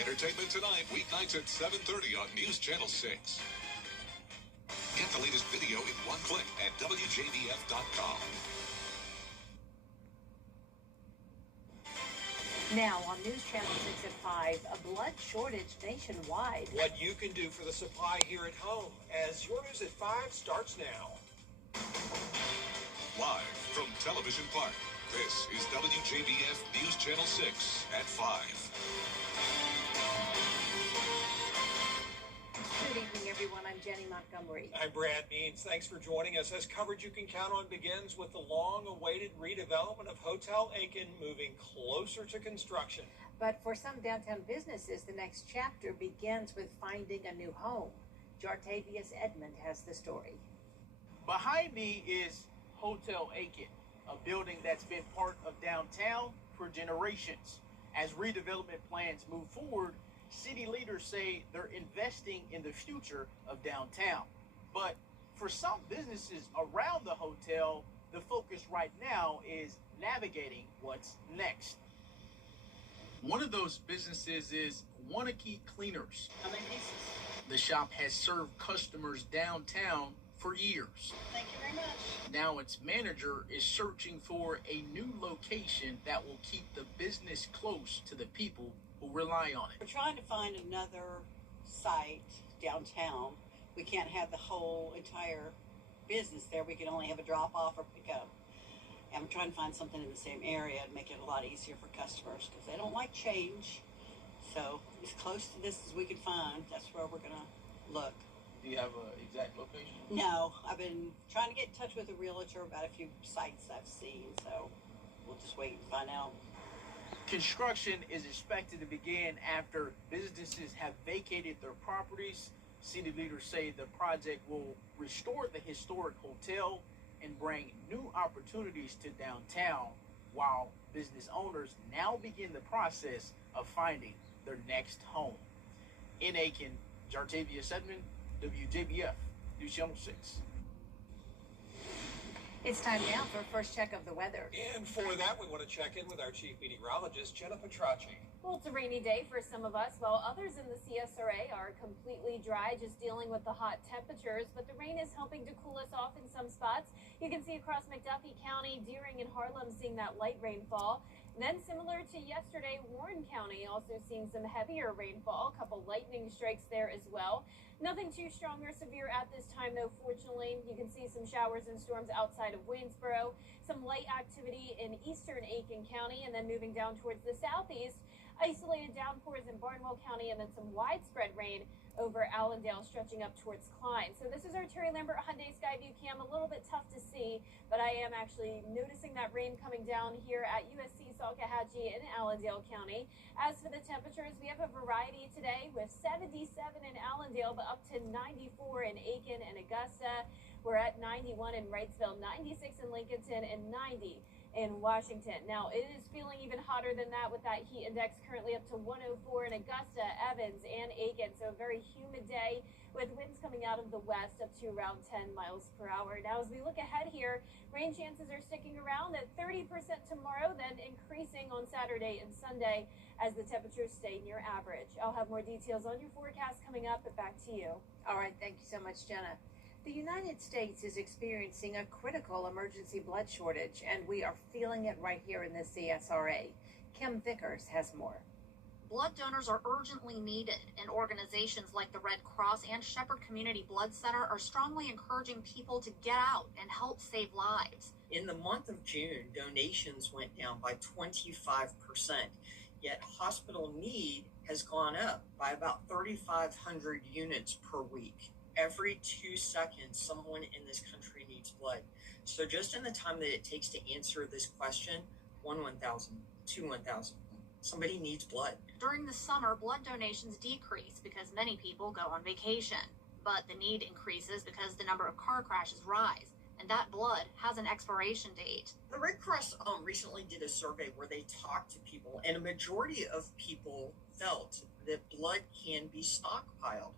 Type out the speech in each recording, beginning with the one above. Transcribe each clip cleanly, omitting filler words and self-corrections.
Entertainment Tonight, weeknights at 7:30 on News Channel 6. Get the latest video in one click at WJBF.com. Now on News Channel 6 at 5, a blood shortage nationwide. What you can do for the supply here at home, as your News at 5 starts now. Live from Television Park, this is WJBF News Channel 6 at 5. Good evening, everyone. I'm Jenny Montgomery. I'm Brad Means. Thanks for joining us. As coverage you can count on begins with the long-awaited redevelopment of Hotel Aiken moving closer to construction. But for some downtown businesses, the next chapter begins with finding a new home. Jartavius Edmond has the story. Behind me is Hotel Aiken, a building that's been part of downtown for generations. As redevelopment plans move forward, city leaders say they're investing in the future of downtown. But for some businesses around the hotel, the focus right now is navigating what's next. One of those businesses is Wanakee Cleaners. How many pieces? The shop has served customers downtown for years. Thank you very much. Now its manager is searching for a new location that will keep the business close to the people who rely on it. We're trying to find another site downtown. We can't have the whole entire business there. We can only have a drop-off or pick-up. And I'm trying to find something in the same area to make it a lot easier for customers because they don't like change. So as close to this as we can find, that's where we're going to look. Do you have an exact location? No, I've been trying to get in touch with a realtor about a few sites I've seen, so we'll just wait and find out. Construction is expected to begin after businesses have vacated their properties. City leaders say the project will restore the historic hotel and bring new opportunities to downtown, while business owners now begin the process of finding their next home. In Aiken, Jartavius Edmond, WJBF, News Channel 6. It's time now for a first check of the weather. And for that, we want to check in with our chief meteorologist, Jenna Petracci. Well, it's a rainy day for some of us, while others in the CSRA are completely dry, just dealing with the hot temperatures. But the rain is helping to cool us off in some spots. You can see across McDuffie County, Deering and Harlem seeing that light rainfall. And then similar to yesterday, Warren County also seeing some heavier rainfall, a couple lightning strikes there as well. Nothing too strong or severe at this time, though, fortunately. You can see some showers and storms outside of Waynesboro, some light activity in eastern Aiken County, and then moving down towards the southeast, isolated downpours in Barnwell County, and then some widespread rain over Allendale, stretching up towards Klein. So this is our Terry Lambert Hyundai Skyview cam. A little bit tough to see, but I am actually noticing that rain coming down here at USC Salkehatchie in Allendale County. As for the temperatures, we have a variety today with 77 in Allendale, but up to 94 in Aiken and Augusta. We're at 91 in Wrightsville, 96 in Lincolnton, and 90 in Washington. Now, it is feeling even hotter than that with that heat index currently up to 104 in Augusta, Evans, and Aiken. So a very humid day with winds coming out of the west up to around 10 miles per hour. Now, as we look ahead here, rain chances are sticking around at 30% tomorrow, then increasing on Saturday and Sunday as the temperatures stay near average. I'll have more details on your forecast coming up, but back to you. All right, thank you so much, Jenna. The United States is experiencing a critical emergency blood shortage, and we are feeling it right here in the CSRA. Kim Vickers has more. Blood donors are urgently needed, and organizations like the Red Cross and Shepherd Community Blood Center are strongly encouraging people to get out and help save lives. In the month of June, donations went down by 25%, yet hospital need has gone up by about 3,500 units per week. Every 2 seconds, someone in this country needs blood. So just in the time that it takes to answer this question, 1,000, 1,000, somebody needs blood. During the summer, blood donations decrease because many people go on vacation. But the need increases because the number of car crashes rise, and that blood has an expiration date. The Red Cross recently did a survey where they talked to people, and a majority of people felt that blood can be stockpiled.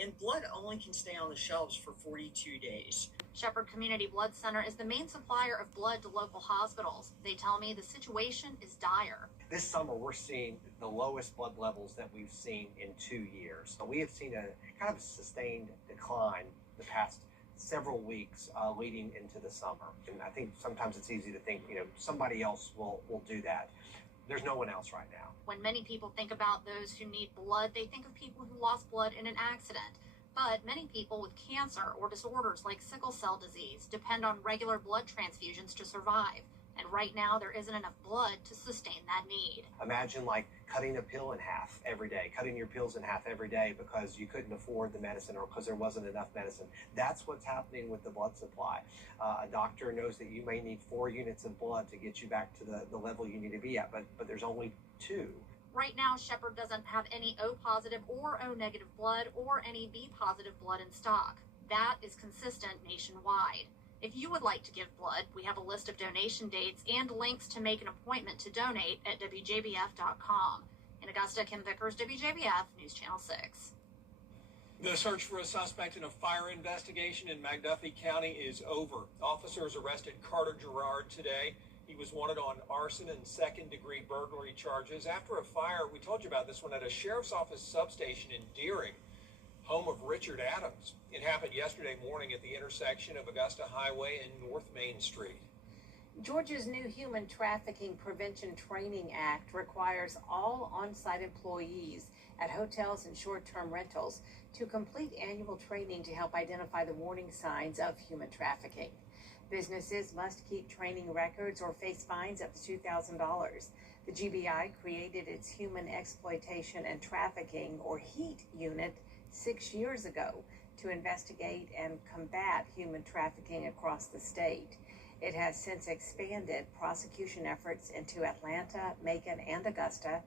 and blood only can stay on the shelves for 42 days. Shepherd Community Blood Center is the main supplier of blood to local hospitals. They tell me the situation is dire. This summer, we're seeing the lowest blood levels that we've seen in 2 years. So we have seen a kind of sustained decline the past several weeks leading into the summer. And I think sometimes it's easy to think, somebody else will do that. There's no one else right now. When many people think about those who need blood, they think of people who lost blood in an accident. But many people with cancer or disorders like sickle cell disease depend on regular blood transfusions to survive. And right now, there isn't enough blood to sustain that need. Imagine like cutting a pill in half every day, cutting your pills in half every day because you couldn't afford the medicine or because there wasn't enough medicine. That's what's happening with the blood supply. A doctor knows that you may need 4 units of blood to get you back to the level you need to be at, but there's only 2. Right now, Shepherd doesn't have any O positive or O negative blood or any B positive blood in stock. That is consistent nationwide. If you would like to give blood, we have a list of donation dates and links to make an appointment to donate at WJBF.com. In Augusta, Kim Vickers, WJBF News Channel 6. The search for a suspect in a fire investigation in McDuffie County is over. Officers arrested Carter Gerard today. He was wanted on arson and second-degree burglary charges after a fire. We told you about this one at a sheriff's office substation in Deering, home of Richard Adams. It happened yesterday morning at the intersection of Augusta Highway and North Main Street. Georgia's new Human Trafficking Prevention Training Act requires all on-site employees at hotels and short-term rentals to complete annual training to help identify the warning signs of human trafficking. Businesses must keep training records or face fines up to $2,000. The GBI created its Human Exploitation and Trafficking, or HEAT, unit 6 years ago to investigate and combat human trafficking across the state. It has since expanded prosecution efforts into Atlanta, Macon, and Augusta,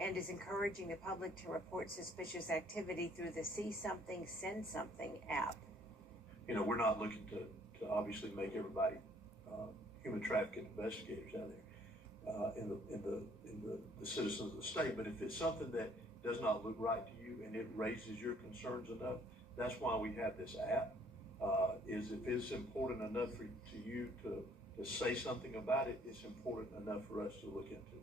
and is encouraging the public to report suspicious activity through the See Something, Send Something app. We're not looking to obviously make everybody human trafficking investigators out there in the citizens of the state. But if it's something that does not look right to you and it raises your concerns enough, that's why we have this app. Is if it's important enough to you to say something about it, it's important enough for us to look into.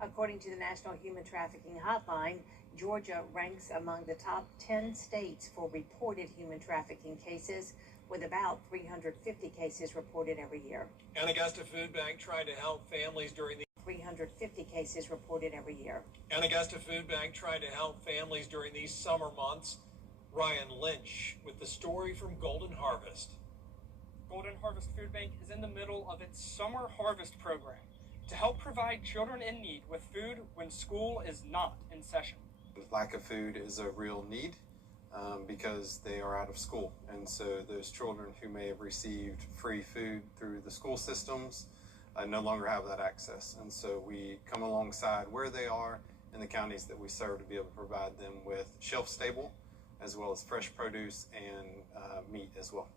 According to the National Human Trafficking Hotline, Georgia ranks among the top 10 states for reported human trafficking cases, with about 350 cases reported every year. An Augusta Food Bank tried to help families during the 350 cases reported every year. An Augusta Food Bank tried to help families during these summer months. Ryan Lynch with the story from Golden Harvest. Golden Harvest Food Bank is in the middle of its Summer Harvest program to help provide children in need with food when school is not in session. Lack of food is a real need because they are out of school. And so those children who may have received free food through the school systems no longer have that access. And so we come alongside where they are in the counties that we serve to be able to provide them with shelf-stable as well as fresh produce and meat as well.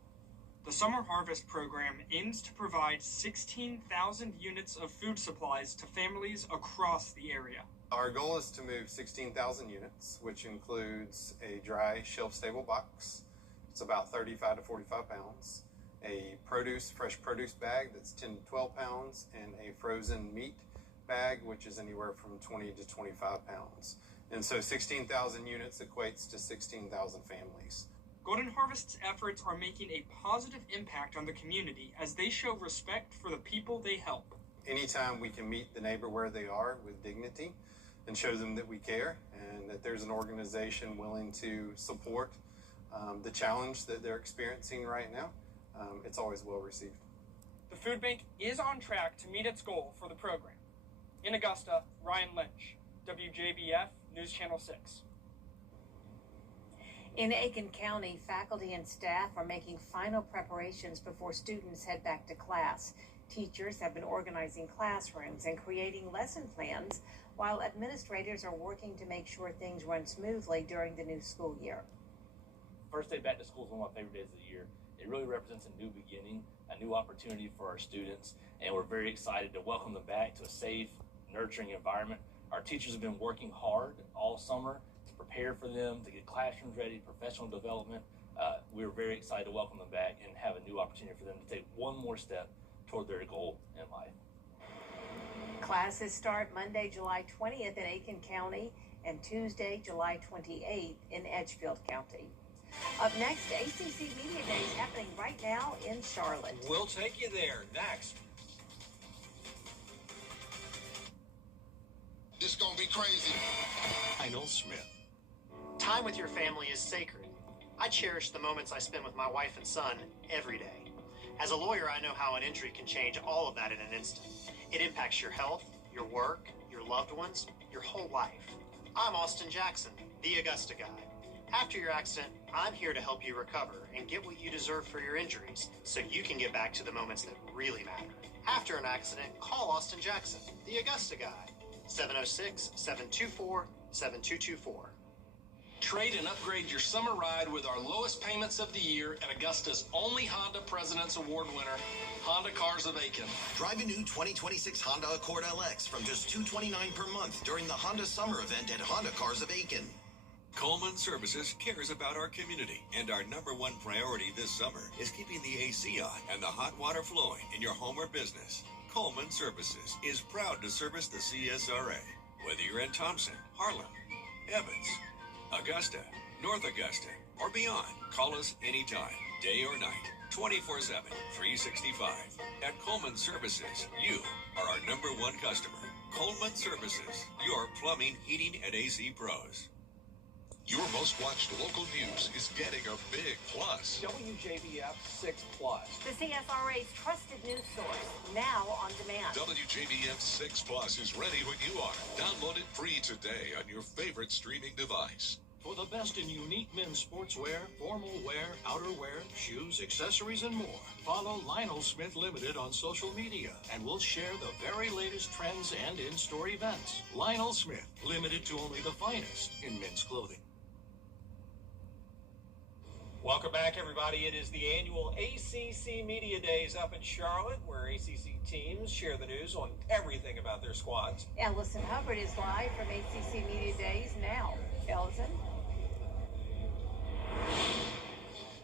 The Summer Harvest program aims to provide 16,000 units of food supplies to families across the area. Our goal is to move 16,000 units, which includes a dry shelf-stable box. It's about 35 to 45 pounds. A fresh produce bag that's 10 to 12 pounds, and a frozen meat bag, which is anywhere from 20 to 25 pounds. And so 16,000 units equates to 16,000 families. Golden Harvest's efforts are making a positive impact on the community as they show respect for the people they help. Anytime we can meet the neighbor where they are with dignity and show them that we care and that there's an organization willing to support the challenge that they're experiencing right now, it's always well received. The food bank is on track to meet its goal for the program. In Augusta, Ryan Lynch, WJBF News Channel 6. In Aiken County, faculty and staff are making final preparations before students head back to class. Teachers have been organizing classrooms and creating lesson plans, while administrators are working to make sure things run smoothly during the new school year. First day back to school is one of my favorite days of the year. It really represents a new beginning, a new opportunity for our students, and we're very excited to welcome them back to a safe, nurturing environment. Our teachers have been working hard all summer to prepare for them, to get classrooms ready, professional development. We're very excited to welcome them back and have a new opportunity for them to take one more step toward their goal in life. Classes start Monday, July 20th in Aiken County and Tuesday, July 28th in Edgefield County. Up next, ACC Media Days happening right now in Charlotte. We'll take you there next. This gonna be crazy. Lionel Smith. Time with your family is sacred. I cherish the moments I spend with my wife and son every day. As a lawyer, I know how an injury can change all of that in an instant. It impacts your health, your work, your loved ones, your whole life. I'm Austin Jackson, the Augusta guy. After your accident, I'm here to help you recover and get what you deserve for your injuries so you can get back to the moments that really matter. After an accident, call Austin Jackson, the Augusta guy. 706-724-7224. Trade and upgrade your summer ride with our lowest payments of the year at Augusta's only Honda President's Award winner, Honda Cars of Aiken. Drive a new 2026 Honda Accord LX from just $229 per month during the Honda Summer event at Honda Cars of Aiken. Coleman Services cares about our community, and our #1 priority this summer is keeping the AC on and the hot water flowing in your home or business. Coleman Services is proud to service the CSRA. Whether you're in Thompson, Harlem, Evans, Augusta, North Augusta, or beyond, call us anytime, day or night, 24/7, 365. At Coleman Services, you are our #1 customer. Coleman Services, your plumbing, heating, and AC pros. Your most watched local news is getting a big plus. WJBF 6+. The CSRA's trusted news source, now on demand. WJBF 6+ is ready when you are. Download it free today on your favorite streaming device. For the best in unique men's sportswear, formal wear, outerwear, shoes, accessories, and more, follow Lionel Smith Limited on social media, and we'll share the very latest trends and in-store events. Lionel Smith, limited to only the finest in men's clothing. Welcome back, everybody. It is the annual ACC Media Days up in Charlotte, where ACC teams share the news on everything about their squads. Ellison Hubbard is live from ACC Media Days now. Ellison?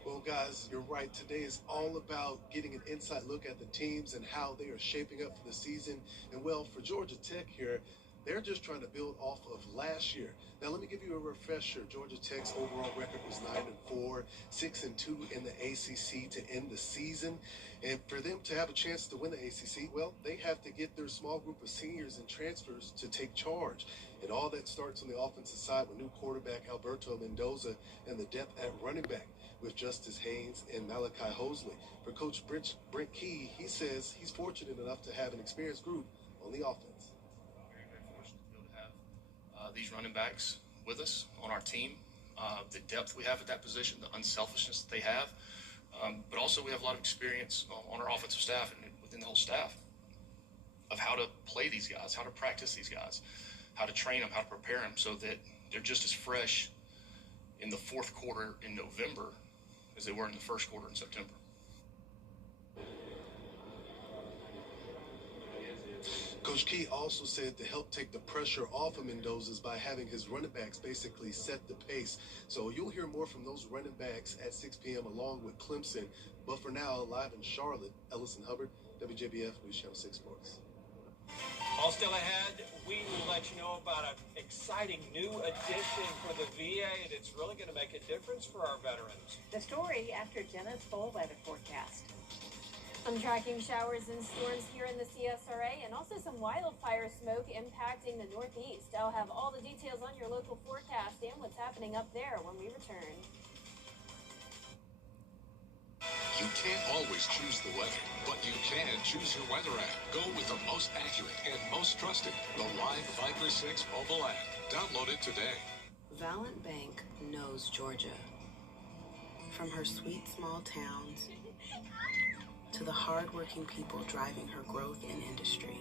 Well, guys, you're right. Today is all about getting an inside look at the teams and how they are shaping up for the season. And, well, for Georgia Tech here, they're just trying to build off of last year. Now, let me give you a refresher. Georgia Tech's overall record was 9-4, 6-2 in the ACC to end the season. And for them to have a chance to win the ACC, well, they have to get their small group of seniors and transfers to take charge. And all that starts on the offensive side with new quarterback Alberto Mendoza and the depth at running back with Justice Haynes and Malachi Hosley. For Coach Brent Key, he says he's fortunate enough to have an experienced group on the offense. These running backs with us on our team, the depth we have at that position, the unselfishness that they have, but also we have a lot of experience on our offensive staff and within the whole staff of how to play these guys, how to practice these guys, how to train them, how to prepare them so that they're just as fresh in the fourth quarter in November as they were in the first quarter in September. Coach Key also said to help take the pressure off of Mendoza's by having his running backs basically set the pace. So you'll hear more from those running backs at 6 p.m. along with Clemson. But for now, live in Charlotte, Ellison Hubbard, WJBF News Channel 6 Sports. All still ahead, we will let you know about an exciting new addition for the VA, and it's really going to make a difference for our veterans. The story after Jenna's full weather forecast. Some tracking showers and storms here in the CSRA, and also some wildfire smoke impacting the Northeast. I'll have all the details on your local forecast and what's happening up there when we return. You can't always choose the weather, but you can choose your weather app. Go with the most accurate and most trusted, the Live Viper 6 mobile app. Download it today. Valiant Bank knows Georgia. From her sweet small towns to the hard-working people driving her growth in industry.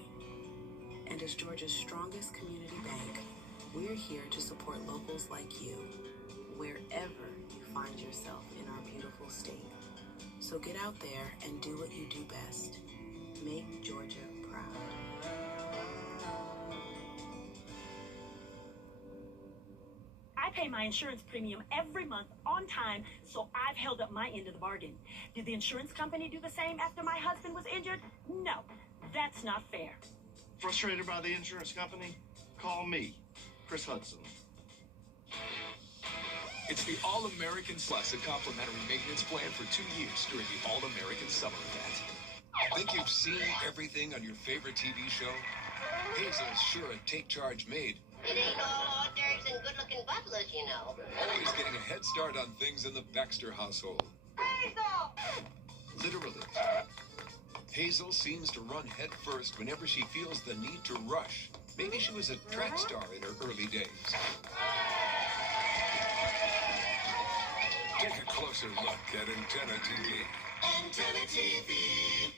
And as Georgia's strongest community bank, we're here to support locals like you, wherever you find yourself in our beautiful state. So get out there and do what you do best. Make Georgia proud. I pay my insurance premium every month on time, so I've held up my end of the bargain. Did the insurance company do the same after my husband was injured? No, that's not fair. Frustrated by the insurance company? Call me, Chris Hudson. It's the All-American Plus, a complimentary maintenance plan for 2 years during the All-American Summer event. Think you've seen everything on your favorite TV show? Hazel's sure a take-charge maid. It ain't all hors d'oeuvres and good-looking butlers, you know. Always getting a head start on things in the Baxter household. Hazel! Literally. Hazel seems to run head first whenever she feels the need to rush. Maybe she was a track star in her early days. Take a closer look at Antenna TV. Antenna TV.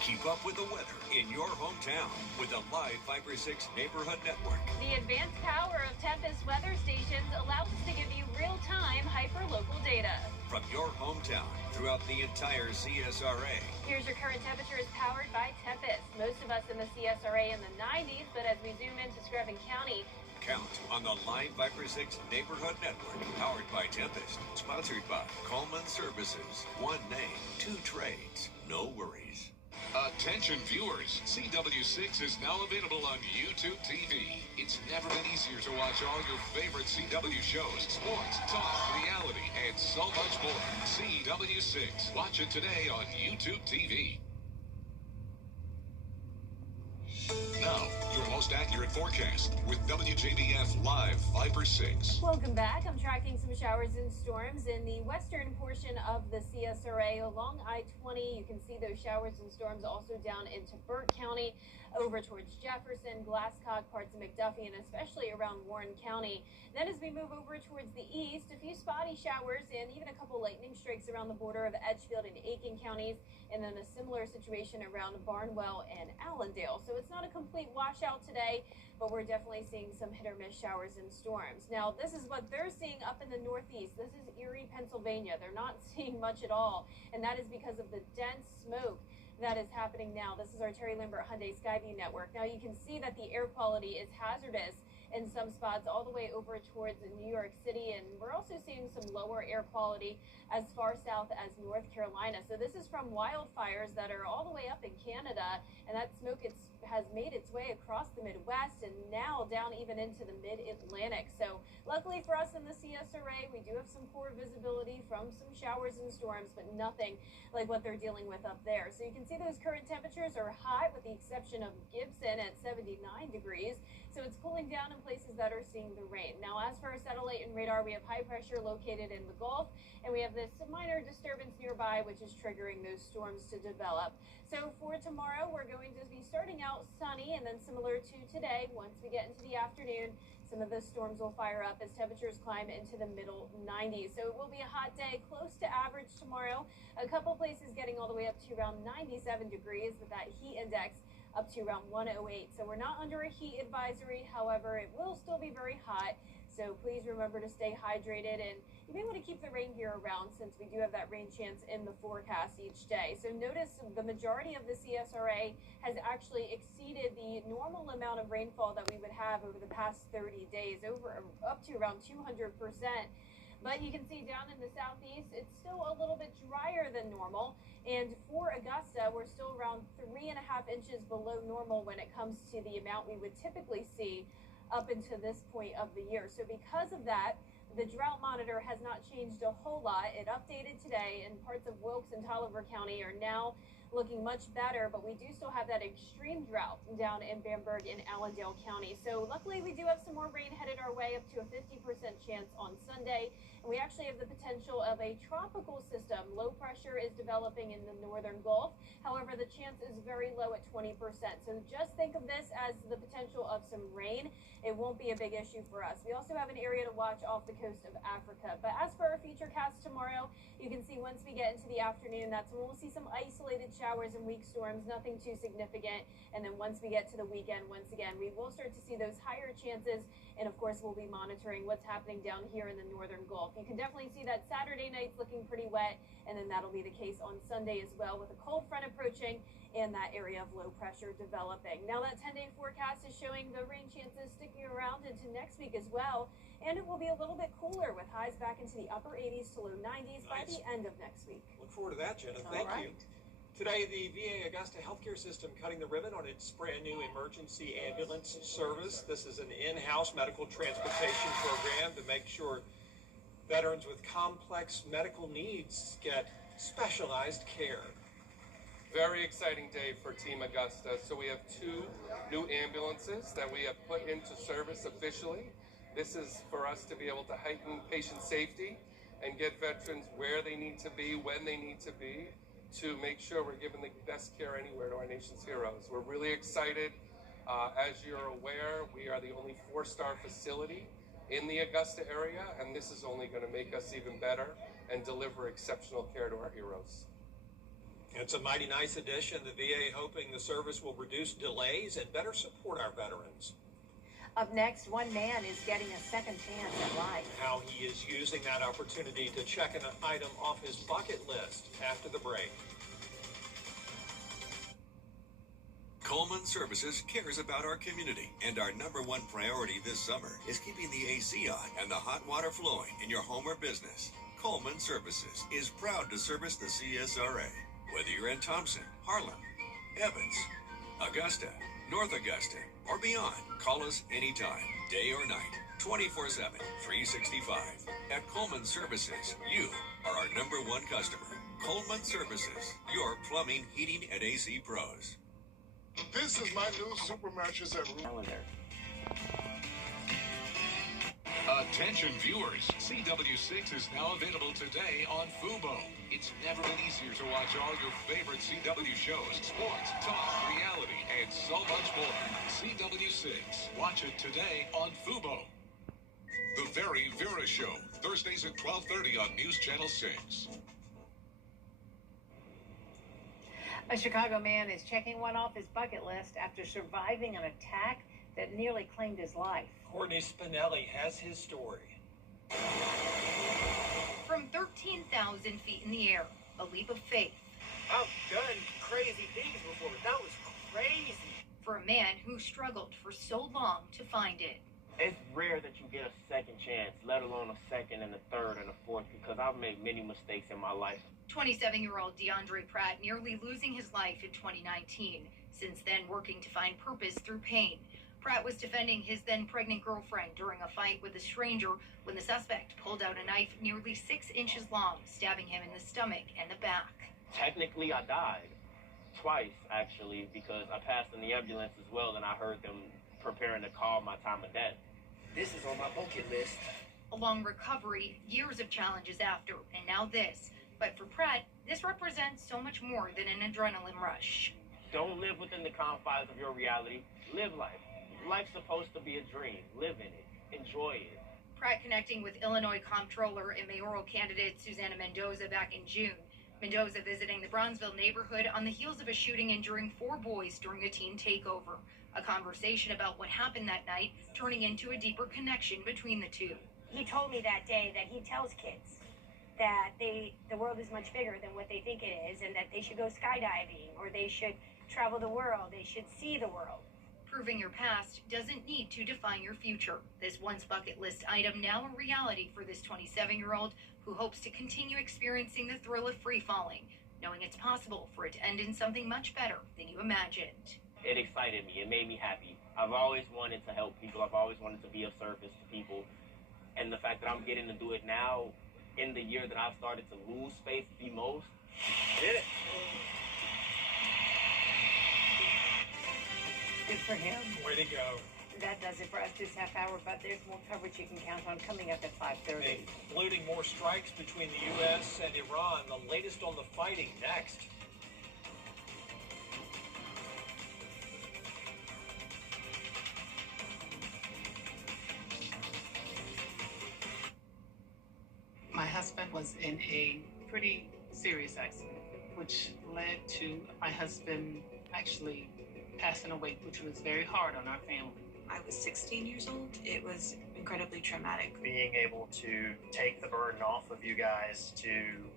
Keep up with the weather in your hometown with the live Viper 6 neighborhood network. The advanced power of Tempest weather stations allows us to give you real-time hyper-local data. From your hometown throughout the entire CSRA. Here's your current temperatures powered by Tempest. Most of us in the CSRA in the 90s, but as we zoom into Screven County, Count on the live Viper 6 neighborhood network powered by Tempest. Sponsored by Coleman Services. One name, two trades, no worries. Attention viewers, CW6 is now available on YouTube TV. It's never been easier to watch all your favorite CW shows, sports, talk, reality, and so much more. CW6. Watch it today on YouTube TV. Now, your most accurate forecast with WJBF Live Viper 6. Welcome back. I'm tracking some showers and storms in the western portion of the CSRA along I-20. You can see those showers and storms also down into Burt County, over towards Jefferson, Glasscock, parts of McDuffie, and especially around Warren County. Then as we move over towards the east, a few spotty showers and even a couple lightning strikes around the border of Edgefield and Aiken counties, and then a similar situation around Barnwell and Allendale. So it's not a complete washout today, but we're definitely seeing some hit or miss showers and storms. Now, this is what they're seeing up in the northeast. This is Erie, Pennsylvania. They're not seeing much at all, and that is because of the dense smoke that is happening now. This is our Terry Lambert Hyundai Skyview network. Now, you can see that the air quality is hazardous in some spots all the way over towards New York City, and we're also seeing some lower air quality as far south as North Carolina. So this is from wildfires that are all the way up in Canada, and that smoke has made its way across the Midwest and now down even into the mid-Atlantic. So luckily for us in the CSRA, we do have some poor visibility from some showers and storms, but nothing like what they're dealing with up there. So you can see those current temperatures are hot with the exception of Gibson at 79 degrees. So it's cooling down in places that are seeing the rain. Now, as for our satellite and radar, we have high pressure located in the Gulf, and we have this minor disturbance nearby, which is triggering those storms to develop. So for tomorrow, we're going to be starting out sunny, and then similar to today, once we get into the afternoon, some of the storms will fire up as temperatures climb into the middle 90s. So it will be a hot day, close to average tomorrow. A couple places getting all the way up to around 97 degrees with that heat index up to around 108. So we're not under a heat advisory. However, it will still be very hot. So please remember to stay hydrated, and you may want to keep the rain gear around since we do have that rain chance in the forecast each day. So notice the majority of the CSRA has actually exceeded the normal amount of rainfall that we would have over the past 30 days, up to around 200%. But you can see down in the southeast, it's still a little bit drier than normal. And for Augusta, we're still around 3.5 inches below normal when it comes to the amount we would typically see up until this point of the year. So because of that, the drought monitor has not changed a whole lot. It updated today, and parts of Wilkes and Tolliver County are now looking much better, but we do still have that extreme drought down in Bamberg and Allendale County. So luckily we do have some more rain headed our way, up to a 50% chance on Sunday. And we actually have the potential of a tropical system. Low pressure is developing in the northern Gulf. However, the chance is very low at 20%. So just think of this as the potential of some rain. It won't be a big issue for us. We also have an area to watch off the coast of Africa. But as for our future cast tomorrow, you can see once we get into the afternoon, that's when we'll see some isolated showers and weak storms, nothing too significant. And then once we get to the weekend, once again, we will start to see those higher chances. And of course, we'll be monitoring what's happening down here in the northern Gulf. You can definitely see that Saturday night's looking pretty wet, and then that'll be the case on Sunday as well, with a cold front approaching and that area of low pressure developing. Now that 10-day forecast is showing the rain chances sticking around into next week as well. And it will be a little bit cooler with highs back into the upper 80s to low 90s by the end of next week. Look forward to that, Jenna. Thank you. Today, the VA Augusta healthcare system cutting the ribbon on its brand new emergency ambulance service. This is an in-house medical transportation program to make sure veterans with complex medical needs get specialized care. Very exciting day for Team Augusta. So we have 2 new ambulances that we have put into service officially. This is for us to be able to heighten patient safety and get veterans where they need to be, when they need to be, to make sure we're giving the best care anywhere to our nation's heroes. We're really excited. As you're aware, we are the only 4-star facility in the Augusta area, and this is only going to make us even better and deliver exceptional care to our heroes. It's a mighty nice addition. The VA hoping the service will reduce delays and better support our veterans. Up next, one man is getting a second chance at life. How he is using that opportunity to check an item off his bucket list after the break. Coleman Services cares about our community, and our #1 priority this summer is keeping the AC on and the hot water flowing in your home or business. Coleman Services is proud to service the CSRA. Whether you're in Thompson, Harlem, Evans, Augusta, North Augusta, or beyond, call us anytime, day or night, 24/7, 365. At Coleman Services, you are our #1 customer. Coleman Services, your plumbing, heating, and AC pros. This is my new super mattress at Calendar. Attention viewers, CW6 is now available today on Fubo. It's never been easier to watch all your favorite CW shows, sports, talk, reality, and so much more. CW6. Watch it today on Fubo. The Very Vera Show, Thursdays at 12:30 on News Channel 6. A Chicago man is checking one off his bucket list after surviving an attack that nearly claimed his life. Courtney Spinelli has his story. From 13,000 feet in the air, a leap of faith. I've done crazy things before. That was crazy. For a man who struggled for so long to find it. It's rare that you get a second chance, let alone a second and a third and a fourth, because I've made many mistakes in my life. 27-year-old DeAndre Pratt nearly losing his life in 2019. Since then, working to find purpose through pain. Pratt was defending his then pregnant girlfriend during a fight with a stranger when the suspect pulled out a knife nearly 6 inches long, stabbing him in the stomach and the back. Technically, I died. Twice, actually, because I passed in the ambulance as well, and I heard them preparing to call my time of death. This is on my bucket list. A long recovery, years of challenges after, and now this. But for Pratt, this represents so much more than an adrenaline rush. Don't live within the confines of your reality. Live life. Life's supposed to be a dream. Live in it. Enjoy it. Pratt connecting with Illinois Comptroller and mayoral candidate Susana Mendoza back in June. Mendoza visiting the Bronzeville neighborhood on the heels of a shooting injuring 4 boys during a teen takeover. A conversation about what happened that night turning into a deeper connection between the two. He told me that day that he tells kids that the world is much bigger than what they think it is, and that they should go skydiving, or they should travel the world, they should see the world. Proving your past doesn't need to define your future. This once bucket list item now a reality for this 27-year-old who hopes to continue experiencing the thrill of free falling, knowing it's possible for it to end in something much better than you imagined. It excited me. It made me happy. I've always wanted to help people. I've always wanted to be of service to people. And the fact that I'm getting to do it now, in the year that I've started to lose faith the most, did it. Good for him. Way to go. That does it for us this half hour, but there's more coverage you can count on coming up at 5:30. Including more strikes between the U.S. and Iran. The latest on the fighting next. My husband was in a pretty serious accident, which led to my husband actually passing away, which was very hard on our family. I was 16 years old. It was incredibly traumatic. Being able to take the burden off of you guys to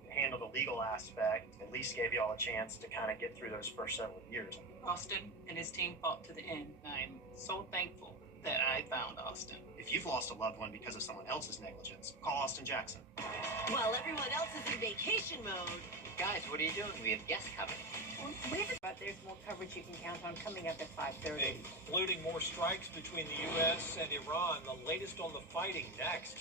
handle the legal aspect at least gave you all a chance to kind of get through those first several years. Austin and his team fought to the end. I'm so thankful that I found Austin. If you've lost a loved one because of someone else's negligence, call Austin Jackson. While everyone else is in vacation mode. Guys, what are you doing? We have guests coming. But there's more coverage you can count on coming up at 5:30. Including more strikes between the U.S. and Iran. The latest on the fighting next.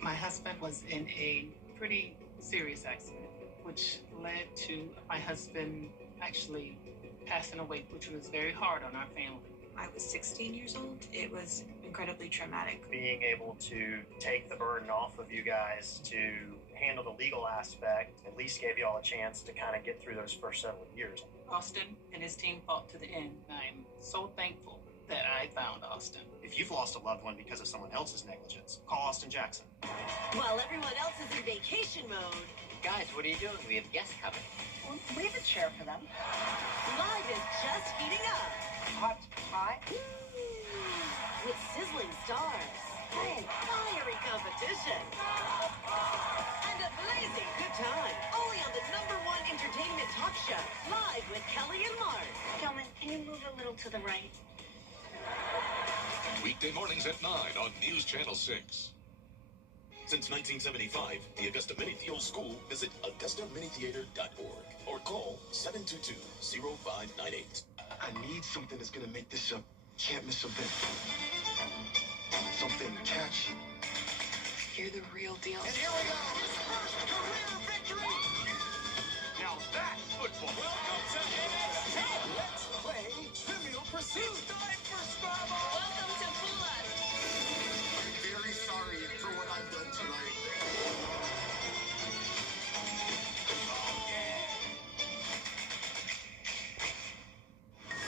My husband was in a pretty serious accident, which led to my husband actually passing away, which was very hard on our family. I was 16 years old. It was incredibly traumatic. Being able to take the burden off of you guys to handle the legal aspect at least gave you all a chance to kind of get through those first several years. Austin and his team fought to the end. I'm so thankful that I found Austin. If you've lost a loved one because of someone else's negligence, call Austin Jackson. While everyone else is in vacation mode. Guys, what are you doing? We have guests coming. Leave a chair for them. Live is just heating up. Hot pot. With sizzling stars. And fiery competition. And a blazing good time. Only on the #1 entertainment talk show. Live with Kelly and Mark. Kelman, can you move a little to the right? Weekday mornings at 9 on News Channel 6. Since 1975, the Augusta Mini Theater School. Visit AugustaMiniTheater.org or call 722-0598. I need something that's gonna make this a can't miss event. Something catchy. You're the real deal. And here we go. His first career victory. Now that's football. Welcome to NXT. Let's play Trivial Pursuit. It's time for Scrabble. Welcome to Fool Us. I'm very sorry for what I've done tonight.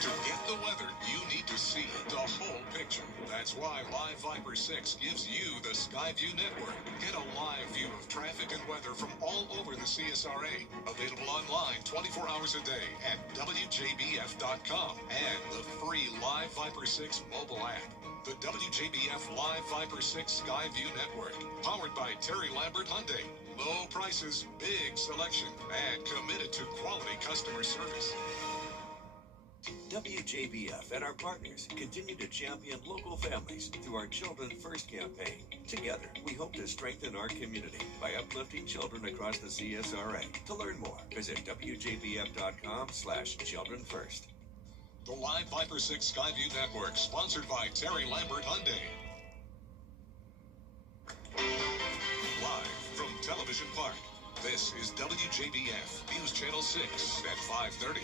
To get the weather, you need to see the whole picture. That's why Live Viper 6 gives you the Skyview network. Get a live view of traffic and weather from all over the CSRA. Available online 24 hours a day at WJBF.com and the free Live Viper 6 mobile app. The WJBF Live Viper 6 Skyview network. Powered by Terry Lambert Hyundai. Low prices, big selection, and committed to quality customer service. WJBF and our partners continue to champion local families through our Children First campaign. Together, we hope to strengthen our community by uplifting children across the CSRA. To learn more, visit WJBF.com/Children First. The Live Viper 6 Skyview network, sponsored by Terry Lambert Hyundai. Live from Television Park, this is WJBF News Channel 6 at 5:30.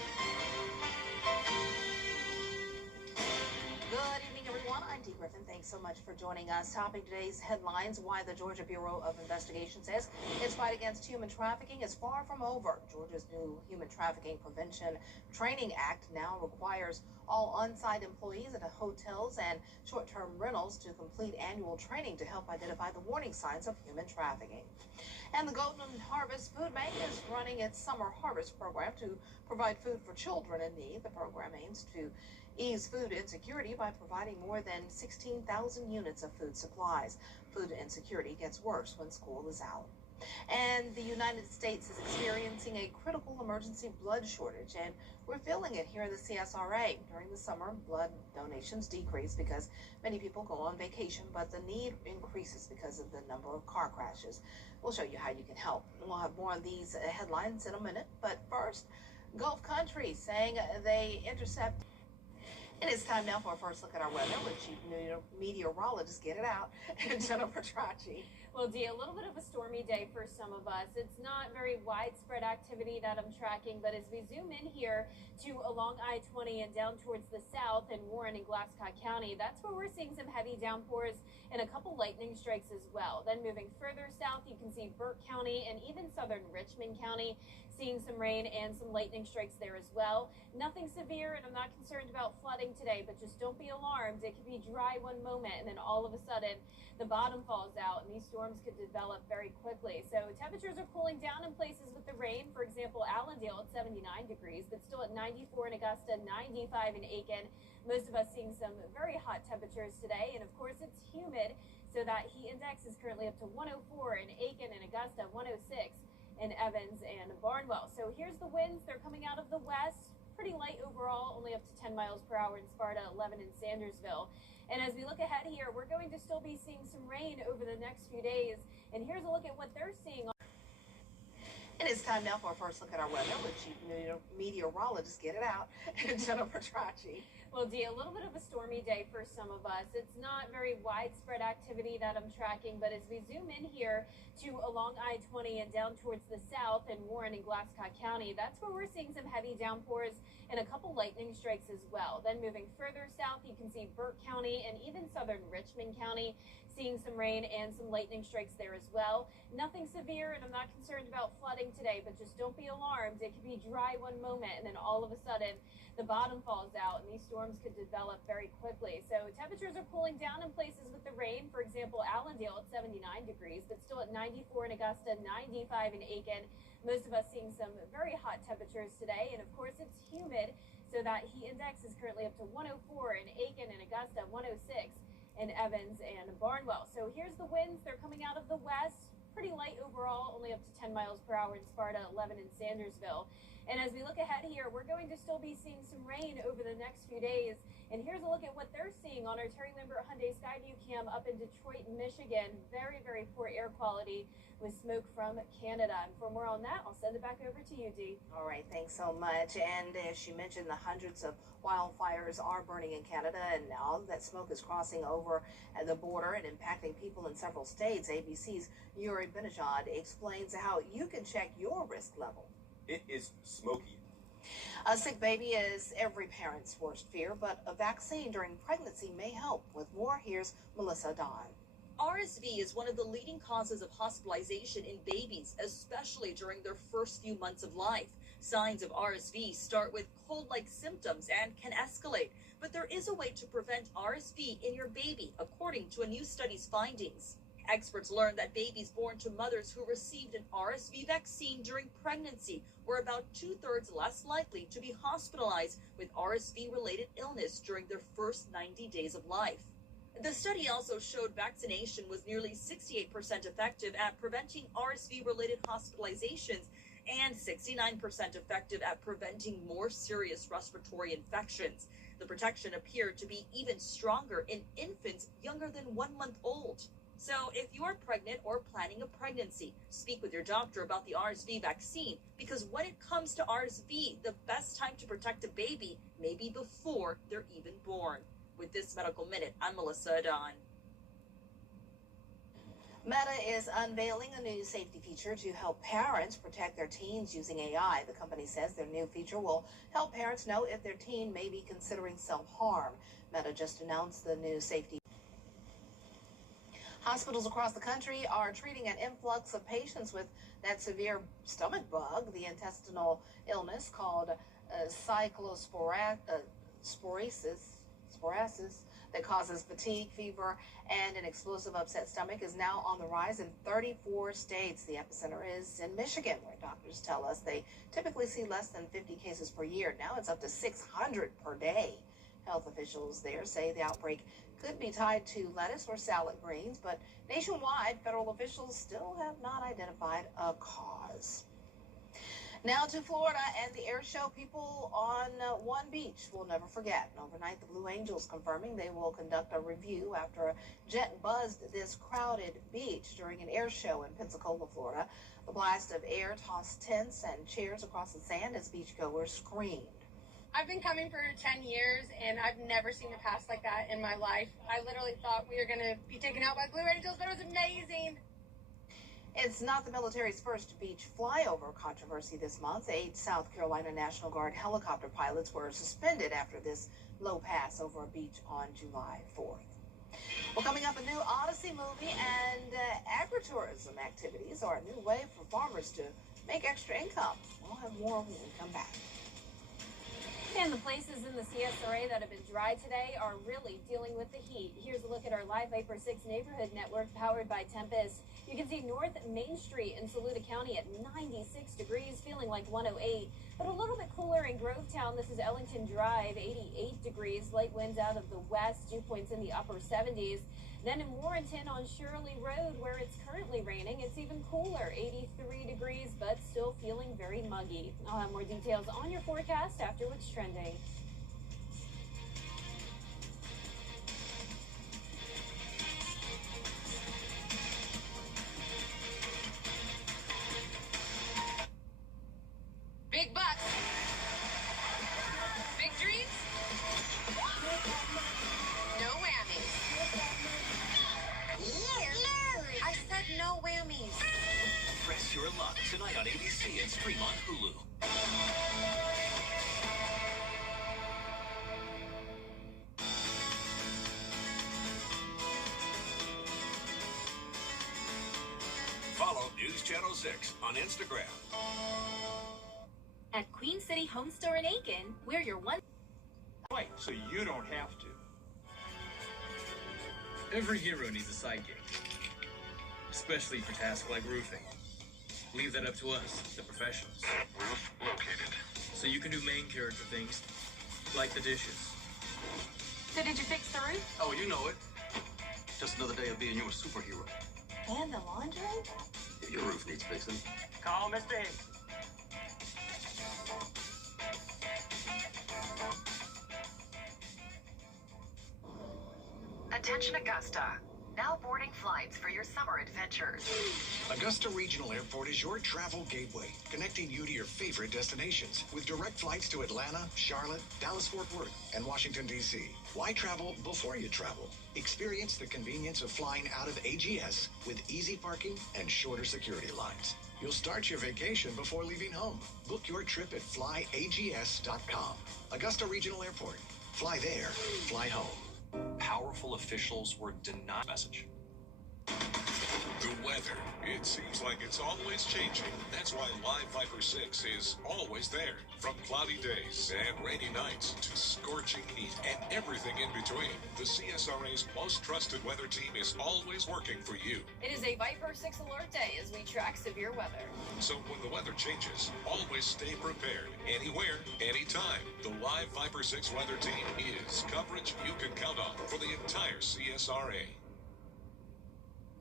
Good evening, everyone. I'm Dee Griffin. Thanks so much for joining us. Topping today's headlines, why the Georgia Bureau of Investigation says its fight against human trafficking is far from over. Georgia's new Human Trafficking Prevention Training Act now requires all on-site employees at hotels and short-term rentals to complete annual training to help identify the warning signs of human trafficking. And the Golden Harvest Food Bank is running its summer harvest program to provide food for children in need. The program aims to ease food insecurity by providing more than 16,000 units of food supplies. Food insecurity gets worse when school is out. And the United States is experiencing a critical emergency blood shortage, and we're feeling it here in the CSRA. During the summer, blood donations decrease because many people go on vacation, but the need increases because of the number of car crashes. We'll show you how you can help. We'll have more on these headlines in a minute, but first, Gulf countries saying they intercept. And it's time now for a first look at our weather with chief meteorologist, get it out, Jennifer Tracci. Well, Dee, a little bit of a stormy day for some of us. It's not very widespread activity that I'm tracking, but as we zoom in here to along I-20 and down towards the south in Warren and Glasscock County, that's where we're seeing some heavy downpours and a couple lightning strikes as well. Then moving further south, you can see Burke County and even southern Richmond County seeing some rain and some lightning strikes there as well. Nothing severe, and I'm not concerned about flooding today, but just don't be alarmed. It could be dry one moment, and then all of a sudden, the bottom falls out, and these storms could develop very quickly. So temperatures are cooling down in places with the rain. For example, Allendale at 79 degrees, but still at 94 in Augusta, 95 in Aiken. Most of us seeing some very hot temperatures today, and of course, it's humid. so that heat index is currently up to 104 in Aiken and Augusta, 106 in Evans and Barnwell. So here's the winds. They're coming out of the west. Pretty light overall, only up to 10 miles per hour in Sparta, 11 in Sandersville. And as we look ahead here, we're going to still be seeing some rain over the next few days. And here's a look at what they're seeing. And it's time now for a first look at our weather with Chief Meteorologist, get it out, Jennifer Tracci. Well, Dee, a little bit of a stormy day for some of us. It's not very widespread activity that I'm tracking, but as we zoom in here to along I-20 and down towards the south in Warren and Glasscock County, that's where we're seeing some heavy downpours and a couple lightning strikes as well. Then moving further south, you can see Burke County and even southern Richmond County seeing some rain and some lightning strikes there as well. Nothing severe, and I'm not concerned about flooding today, but just don't be alarmed. It could be dry one moment, and then all of a sudden, the bottom falls out, and these storms could develop very quickly. So temperatures are cooling down in places with the rain. For example, Allendale at 79 degrees, but still at 94 in Augusta, 95 in Aiken. Most of us seeing some very hot temperatures today, and of course, it's humid, so that heat index is currently up to 104 in Aiken and Augusta, 106 in Evans and Barnwell. So here's the winds. They're coming out of the west. Pretty light overall, only up to 10 miles per hour in Sparta, 11 in Sandersville. And as we look ahead here, we're going to still be seeing some rain over the next few days. And here's a look at what they're seeing on our Terry Lambert Hyundai Skyview cam up in Detroit, Michigan. Very, very poor air quality with smoke from Canada. And for more on that, I'll send it back over to you, Dee. All right, thanks so much. And as she mentioned, the hundreds of wildfires are burning in Canada, and now that smoke is crossing over the border and impacting people in several states. ABC's Yuri Benajad explains how you can check your risk level. It is smoky. A sick baby is every parent's worst fear, but a vaccine during pregnancy may help. With more, here's Melissa Don. RSV is one of the leading causes of hospitalization in babies, especially during their first few months of life. Signs of RSV start with cold-like symptoms and can escalate, but there is a way to prevent RSV in your baby, according to a new study's findings. Experts learned that babies born to mothers who received an RSV vaccine during pregnancy were about 2/3 less likely to be hospitalized with RSV-related illness during their first 90 days of life. The study also showed vaccination was nearly 68% effective at preventing RSV-related hospitalizations and 69% effective at preventing more serious respiratory infections. The protection appeared to be even stronger in infants younger than 1 month old. So if you're pregnant or planning a pregnancy, speak with your doctor about the RSV vaccine, because when it comes to RSV, the best time to protect a baby may be before they're even born. With this Medical Minute, I'm Melissa Adon. Meta is unveiling a new safety feature to help parents protect their teens using AI. The company says their new feature will help parents know if their teen may be considering self-harm. Meta just announced the new safety. Hospitals across the country are treating an influx of patients with that severe stomach bug, the intestinal illness called cyclosporasis that causes fatigue, fever, and an explosive upset stomach is now on the rise in 34 states. The epicenter is in Michigan, where doctors tell us they typically see less than 50 cases per year. Now it's up to 600 per day. Health officials there say the outbreak could be tied to lettuce or salad greens, but nationwide, federal officials still have not identified a cause. Now to Florida and the air show people on one beach will never forget. And overnight, the Blue Angels confirming they will conduct a review after a jet buzzed this crowded beach during an air show in Pensacola, Florida. The blast of air tossed tents and chairs across the sand as beachgoers screamed. I've been coming for 10 years, and I've never seen a pass like that in my life. I literally thought we were going to be taken out by Blue Angels, but it was amazing. It's not the military's first beach flyover controversy this month. 8 South Carolina National Guard helicopter pilots were suspended after this low pass over a beach on July 4th. Well, coming up, a new Odyssey movie and agritourism activities are a new way for farmers to make extra income. We'll have more when we come back. And the places in the CSRA that have been dry today are really dealing with the heat. Here's a look at our Live Vapor 6 neighborhood network powered by Tempest. You can see North Main Street in Saluda County at 96 degrees, feeling like 108. But a little bit cooler in Grovetown. This is Ellington Drive, 88 degrees. Light winds out of the west, dew points in the upper 70s. Then in Warrenton on Shirley Road, where it's currently raining, it's even cooler, 83 degrees, but still feeling very muggy. I'll have more details on your forecast after what's trending. Big bucks. Big dreams. No whammies. I said no whammies. Press your luck tonight on ABC and stream on Hulu. Follow News Channel 6 on Instagram. At Queen City Home Store in Aiken, we're your one. Right, so you don't have to. Every hero needs a sidekick, especially for tasks like roofing. Leave that up to us, the professionals. Roof located. So you can do main character things, like the dishes. So did you fix the roof? Oh, you know it. Just another day of being your superhero. And the laundry? If your roof needs fixing, Call Mr. Hicks. Attention Augusta. Now boarding flights for your summer adventures. Augusta Regional Airport is your travel gateway, connecting you to your favorite destinations with direct flights to Atlanta, Charlotte, Dallas-Fort Worth, and Washington, D.C. Why travel before you travel? Experience the convenience of flying out of AGS with easy parking and shorter security lines. You'll start your vacation before leaving home. Book your trip at flyags.com. Augusta Regional Airport. Fly there, fly home. Powerful officials were denied message. The weather. It seems like it's always changing. That's why Live Viper 6 is always there. From cloudy days and rainy nights to scorching heat and everything in between, the CSRA's most trusted weather team is always working for you. It is a Viper 6 alert day as we track severe weather. So when the weather changes, always stay prepared. Anywhere, anytime. The Live Viper 6 weather team is coverage you can count on for the entire CSRA.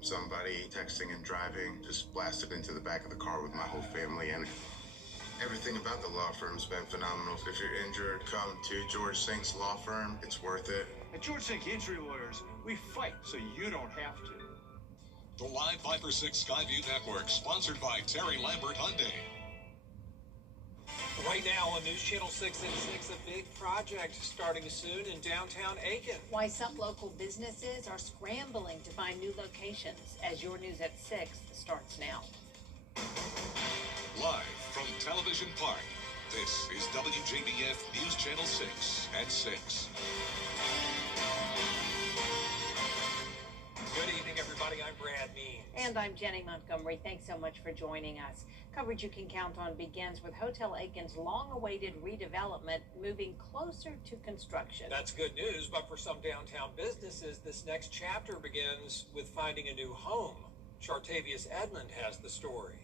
Somebody texting and driving just blasted into the back of the car with my whole family, and everything about the law firm's been phenomenal. If you're injured, come to George Sink's law firm. It's worth it. At George Sink Injury Lawyers, we fight so you don't have to. The Live Viper 6 Skyview Network, sponsored by Terry Lambert Hyundai. Right now on News Channel 6 and 6, a big project starting soon in downtown Aiken. Why some local businesses are scrambling to find new locations, as your news at 6 starts now. Live from Television Park, this is WJBF News Channel 6 at 6. Good evening, everybody. I'm Brad Means. And I'm Jenny Montgomery. Thanks so much for joining us. Coverage you can count on begins with Hotel Aiken's long-awaited redevelopment moving closer to construction. That's good news, but for some downtown businesses, this next chapter begins with finding a new home. Chartavius Edmond has the story.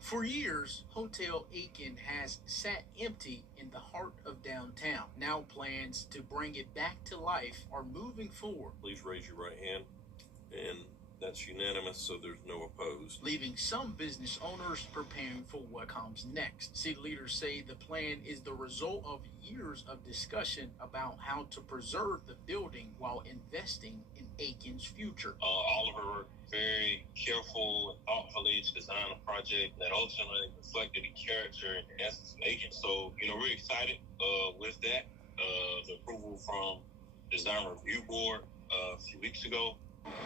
For years, Hotel Aiken has sat empty in the heart of downtown. Now plans to bring it back to life are moving forward. Please raise your right hand, and that's unanimous, so there's no opposed. Leaving some business owners preparing for what comes next. City leaders say the plan is the result of years of discussion about how to preserve the building while investing in Aiken's future. Oliver worked very careful and thoughtfully to design a project that ultimately reflected the character and essence of Aiken. So, we're excited with that. The approval from the Design Review Board a few weeks ago.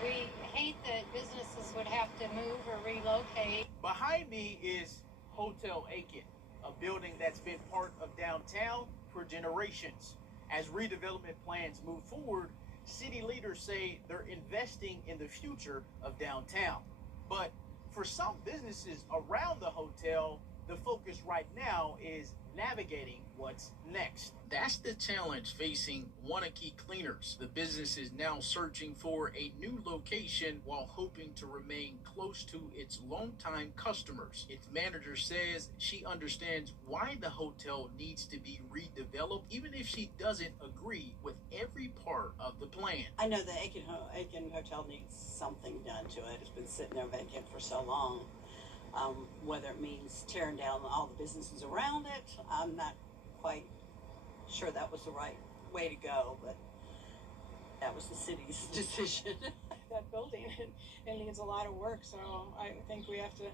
We hate that businesses would have to move or relocate. Behind me is Hotel Aiken, a building that's been part of downtown for generations. As redevelopment plans move forward, city leaders say they're investing in the future of downtown. But for some businesses around the hotel, The focus right now is navigating what's next. That's the challenge facing Wanakee Cleaners. The business is now searching for a new location while hoping to remain close to its longtime customers. Its manager says she understands why the hotel needs to be redeveloped, even if she doesn't agree with every part of the plan. I know the Aiken Hotel needs something done to it. It's been sitting there vacant for so long. Whether it means tearing down all the businesses around it, I'm not quite sure that was the right way to go, but that was the city's decision. That building, it needs a lot of work, so I think we have to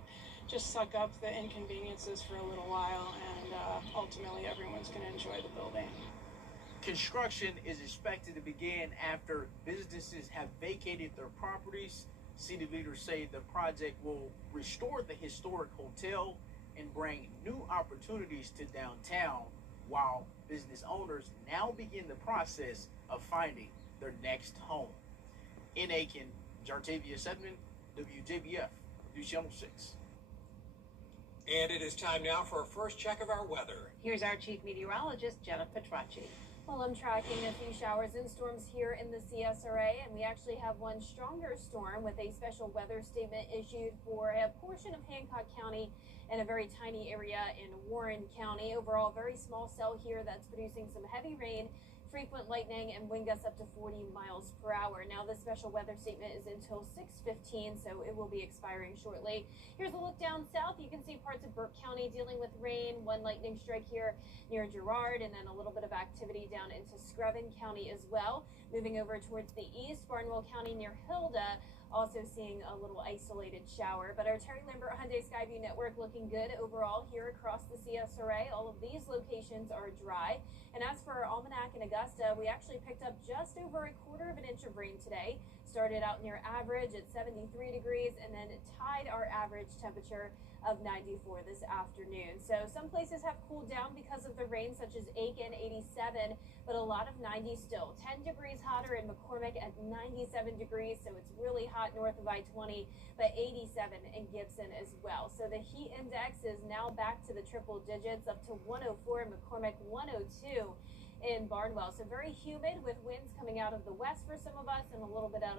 just suck up the inconveniences for a little while, and ultimately everyone's going to enjoy the building. Construction is expected to begin after businesses have vacated their properties. City leaders say the project will restore the historic hotel and bring new opportunities to downtown, while business owners now begin the process of finding their next home. In Aiken, Jartavius Edmond, WJBF, News Channel 6. And it is time now for our first check of our weather. Here's our chief meteorologist, Jenna Petracci. Well, I'm tracking a few showers and storms here in the CSRA, and we actually have one stronger storm with a special weather statement issued for a portion of Hancock County and a very tiny area in Warren County. Overall, very small cell here that's producing some heavy rain, frequent lightning, and wind gusts up to 40 miles per hour. Now, the special weather statement is until 6:15, so it will be expiring shortly. Here's a look down south. You can see parts of Burke County dealing with rain, one lightning strike here near Girard, and then a little bit of activity down into Screven County as well. Moving over towards the east, Barnwell County near Hilda, also seeing a little isolated shower. But our Terry Lambert Hyundai Skyview network looking good overall here across the CSRA. All of these locations are dry. And as for our Almanac in Augusta, we actually picked up just over 1/4 inch of rain today. Started out near average at 73 degrees and then tied our average temperature of 94 this afternoon. So some places have cooled down because of the rain, such as Aiken, 87, but a lot of 90 still. 10 degrees hotter in McCormick at 97 degrees, so it's really hot north of I-20, but 87 in Gibson as well. So the heat index is now back to the triple digits, up to 104 in McCormick, 102 in Barnwell. So very humid with winds coming out of the west for some of us and a little bit out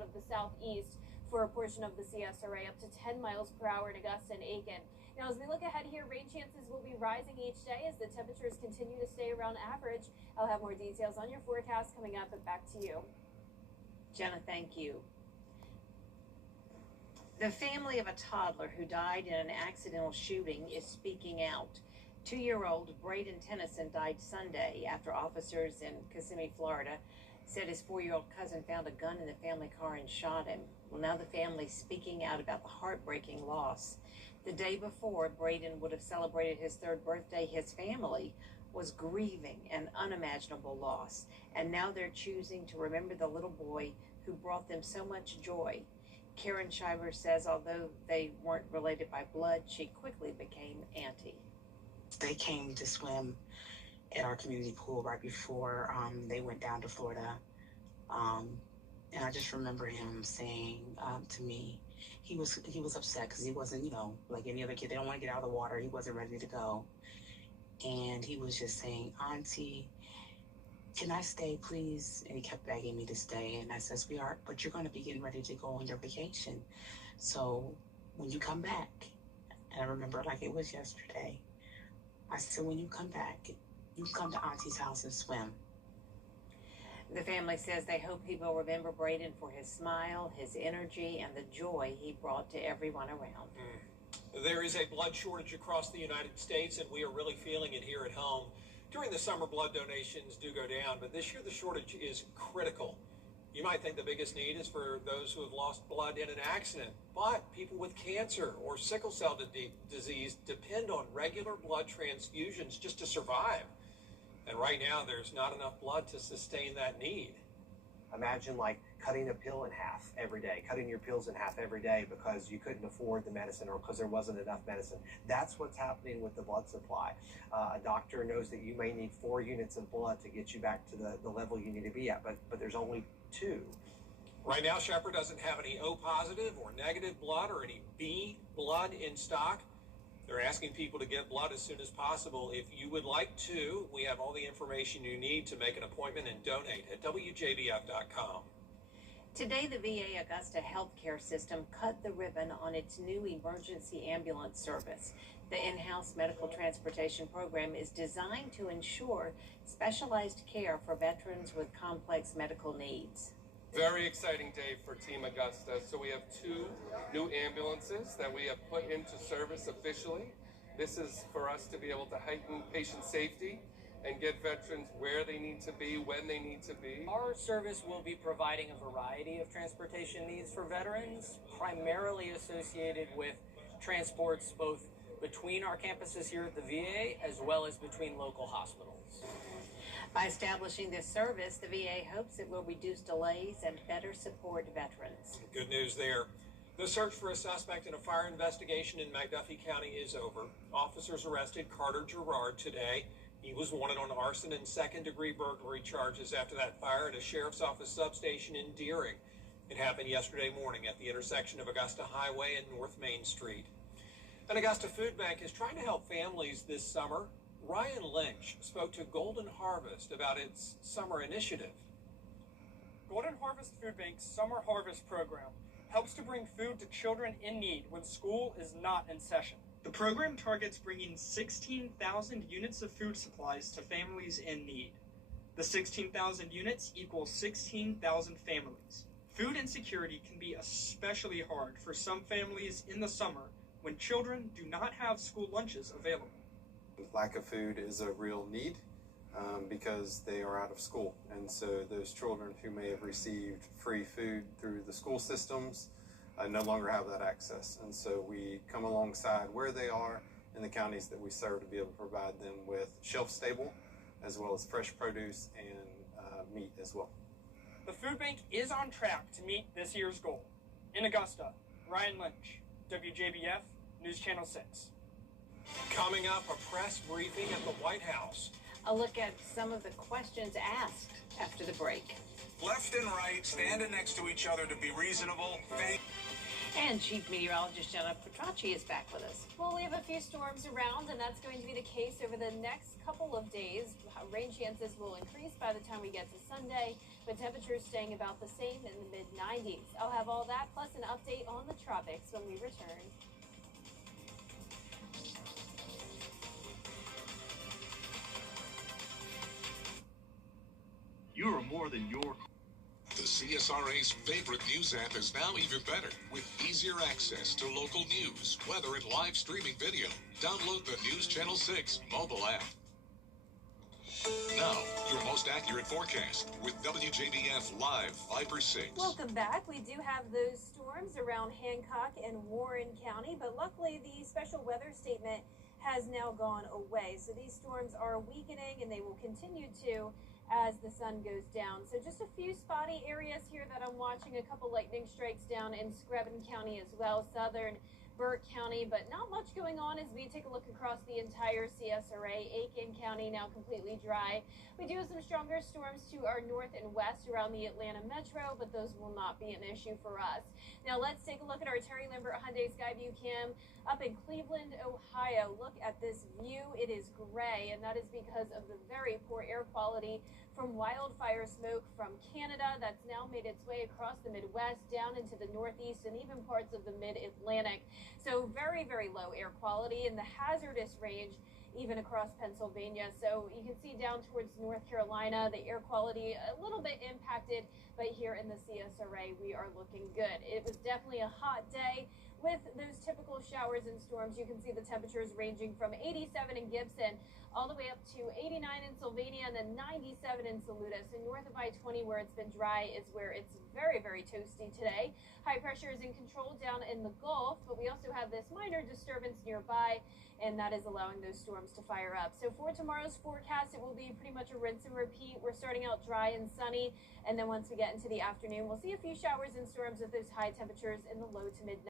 of the southeast for a portion of the CSRA, up to 10 miles per hour in Augusta and Aiken. Now, as we look ahead here, rain chances will be rising each day as the temperatures continue to stay around average. I'll have more details on your forecast coming up, but back to you. Jenna, thank you. The family of a toddler who died in an accidental shooting is speaking out. 2-year-old Braden Tennyson died Sunday after officers in Kissimmee, Florida, said his 4-year-old cousin found a gun in the family car and shot him. Well, now the family's speaking out about the heartbreaking loss. The day before Braden would have celebrated his 3rd birthday, his family was grieving an unimaginable loss. And now they're choosing to remember the little boy who brought them so much joy. Karen Shiver says although they weren't related by blood, she quickly became auntie. They came to swim at our community pool right before they went down to Florida. And I just remember him saying to me, he was upset because he wasn't, like any other kid. They don't want to get out of the water. He wasn't ready to go. And he was just saying, Auntie, can I stay, please? And he kept begging me to stay. And I said, sweetheart, but you're going to be getting ready to go on your vacation. So when you come back, and I remember like it was yesterday, I said, when you come back, you come to Auntie's house and swim. The family says they hope he will remember Braden for his smile, his energy, and the joy he brought to everyone around. There is a blood shortage across the United States, and we are really feeling it here at home. During the summer, blood donations do go down, but this year the shortage is critical. You might think the biggest need is for those who have lost blood in an accident, but people with cancer or sickle cell disease depend on regular blood transfusions just to survive. And right now, there's not enough blood to sustain that need. Imagine like cutting a pill in half every day, cutting your pills in half every day because you couldn't afford the medicine or because there wasn't enough medicine. That's what's happening with the blood supply. A doctor knows that you may need 4 units of blood to get you back to the level you need to be at, but there's only 2. Right now, Shepherd doesn't have any O positive or negative blood or any B blood in stock. They're asking people to get blood as soon as possible. If you would like to, we have all the information you need to make an appointment and donate at WJBF.com. Today, the VA Augusta healthcare system cut the ribbon on its new emergency ambulance service. The in-house medical transportation program is designed to ensure specialized care for veterans with complex medical needs. Very exciting day for Team Augusta. So we have 2 new ambulances that we have put into service officially. This is for us to be able to heighten patient safety and get veterans where they need to be, when they need to be. Our service will be providing a variety of transportation needs for veterans, primarily associated with transports both between our campuses here at the VA as well as between local hospitals. By establishing this service, the VA hopes it will reduce delays and better support veterans. Good news there. The search for a suspect in a fire investigation in McDuffie County is over. Officers arrested Carter Gerard today. He was wanted on arson and second-degree burglary charges after that fire at a sheriff's office substation in Deering. It happened yesterday morning at the intersection of Augusta Highway and North Main Street. An Augusta food bank is trying to help families this summer. Ryan Lynch spoke to Golden Harvest about its summer initiative. Golden Harvest Food Bank's Summer Harvest Program helps to bring food to children in need when school is not in session. The program targets bringing 16,000 units of food supplies to families in need. The 16,000 units equals 16,000 families. Food insecurity can be especially hard for some families in the summer when children do not have school lunches available. Lack of food is a real need because they are out of school, and so those children who may have received free food through the school systems no longer have that access, and so we come alongside where they are in the counties that we serve to be able to provide them with shelf stable as well as fresh produce and meat as well. The food bank is on track to meet this year's goal. In Augusta, Ryan Lynch, WJBF, News Channel 6. Coming up, a press briefing at the White House. A look at some of the questions asked after the break. Left and right, standing next to each other to be reasonable. And Chief Meteorologist Jenna Petracci is back with us. Well, we have a few storms around, and that's going to be the case over the next couple of days. Rain chances will increase by the time we get to Sunday, but temperatures staying about the same in the mid-90s. I'll have all that, plus an update on the tropics when we return. You are more than your... The CSRA's favorite news app is now even better with easier access to local news, weather, and live streaming video. Download the News Channel 6 mobile app. Now, your most accurate forecast with WJBF Live Viper 6. Welcome back. We do have those storms around Hancock and Warren County, but luckily the special weather statement has now gone away. So these storms are weakening, and they will continue to as the sun goes down. So just a few spotty areas here that I'm watching. A couple lightning strikes down in Screven County as well, southern Burke County, but not much going on as we take a look across the entire CSRA. Aiken County now completely dry. We do have some stronger storms to our north and west around the Atlanta metro, but those will not be an issue for us. Now let's take a look at our Terry Lambert Hyundai Skyview Cam up in Cleveland, Ohio. Look at this view. It is gray, and that is because of the very poor air quality from wildfire smoke from Canada that's now made its way across the Midwest, down into the Northeast, and even parts of the Mid-Atlantic. So very, very low air quality in the hazardous range, even across Pennsylvania. So you can see down towards North Carolina, the air quality a little bit impacted, but here in the CSRA, we are looking good. It was definitely a hot day with those typical showers and storms. You can see the temperatures ranging from 87 in Gibson all the way up to 89 in Sylvania and then 97 in Saluda. So north of I-20 where it's been dry is where it's very, very toasty today. High pressure is in control down in the Gulf, but we also have this minor disturbance nearby, and that is allowing those storms to fire up. So for tomorrow's forecast, it will be pretty much a rinse and repeat. We're starting out dry and sunny, and then once we get into the afternoon, we'll see a few showers and storms with those high temperatures in the low to mid